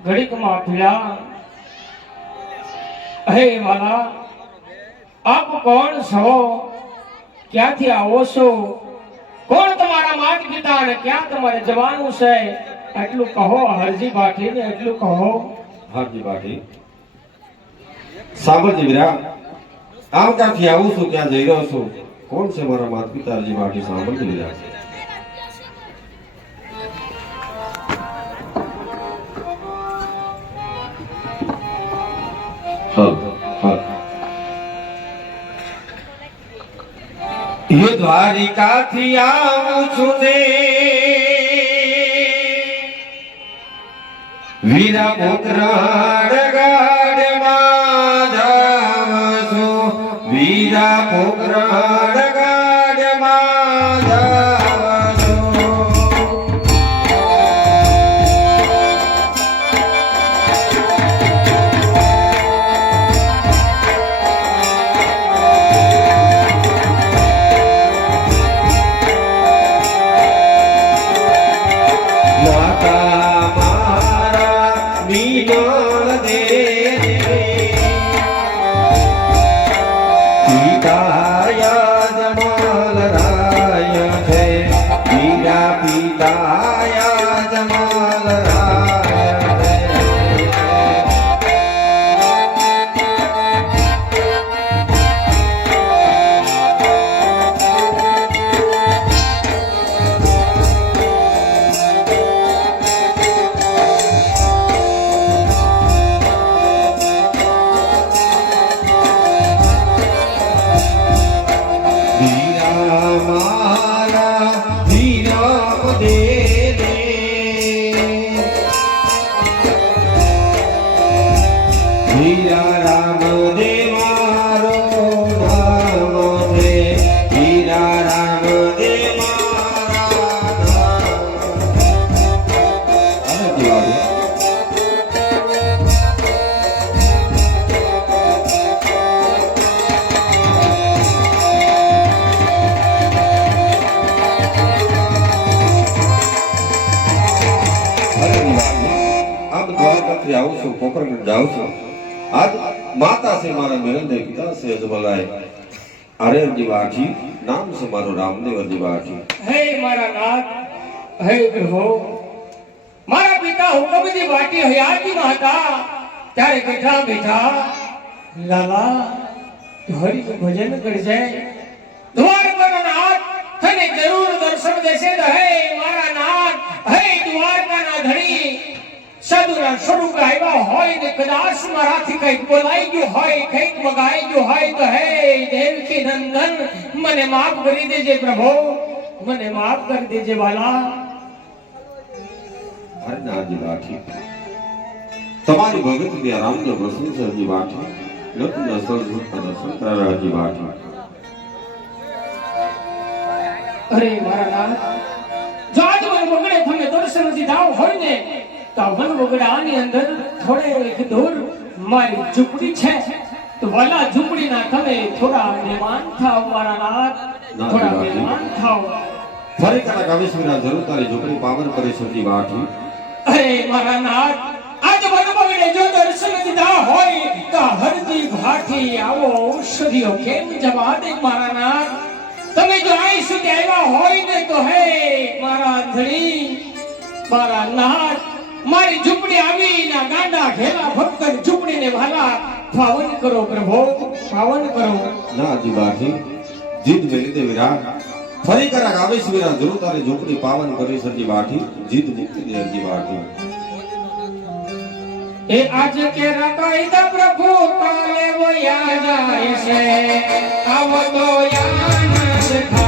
ઘડીકમાં પીડા હે વાલા આપ કોણ છો ક્યાંથી આવો છો કોણ તમારા માતા પિતા અને ક્યાં તમારે જવાનું છે એટલું કહો હરજી ભાટી ને એટલું કહો હરજી ભાટી સાંભળજી વીરા આમ ક્યાંથી આવું છું ક્યાં જઈ રહ્યો છું કોણ છે મારા માતા પિતા હરજી ભાટી સાંભળજી વીરા ये द्वारिका थी आऊं છું ને વીરા પોકરણ ગાડમાં જાઉં છું વીરા પોકરણ ગાડમાં જાઉં છું આવું છું પોકરણ જાઉં છું આજ માતા છે મારા મેરંદે પિતા છે અજમલાય અરે અરજી વાઠી નામ છે મારું રામદેવ અરજી વાઠી હે મારા નાથ હે પ્રભુ મારા પિતા હુકમજી વાટી હયાતીમાં હતા ત્યારે બેઠા બેઠા લાલા હરિ ભજન કરજે દ્વારકાનો નાથ તને જરૂર દર્શન દેશે તો હે મારા નાથ હે દ્વારકાના ધણી સદુના સ્વરૂપ આવ્યા હોય ને કદાચ મારાથી કંઈક બોલાઈ ગયું હોય કંઈક મગાઈ ગયું હોય તો હે દેવકી નંદન મને માફ કરી દેજે પ્રભુ મને માફ કરી દેજે વાલા હરનાજી વાઠી તમારી ભગત ને રામદેવ પ્રસન્ન છે હરજી વાઠી લખના સર્વભૂતના દર્શન કરાવ્યા હરજી વાઠી અરે મારા નાથ જો આજ મને વગડે તમને દર્શન દીધા હોય ને તો વન વગડાની અંદર થોડે એક દૂર મારી ઝૂંપડી છે તો વાલા ઝૂંપડીના તમે થોડા મહેમાન થાવ મારા નાથ થોડા મહેમાન થાવ ફરી કરા કામેશ્વરા જરૂર તારી ઝૂંપડી પાવન કરી સજી વાઠી અરે મારા નાથ આજ વન વગડે જો દર્શન દીધા હોય તો હરજી ભાઠી આવો ઔષધિઓ કેમ જવા દે મારા નાથ તમે જો અહીં સુધી આવ્યા હોય ને તો હે મારા ધણી મારા નાથ મારી ઝૂંપડી આવીના ગાંડા ઘેલા ભક્ત ઝૂંપડીને વાલા પાવન કરો પ્રભુ પાવન કરો ના જી બાઠી જીદ મેલી દે વિરા ફરી કરા કામેશ્વરા જરૂર તારી ઝૂંપડી પાવન કરી સજી બાઠી જીદ મુક્તિ દે હરજી બાઠી એ આજ કે રકાઈ દ પ્રભુ કાલે વયા જાય છે આવો તો યાન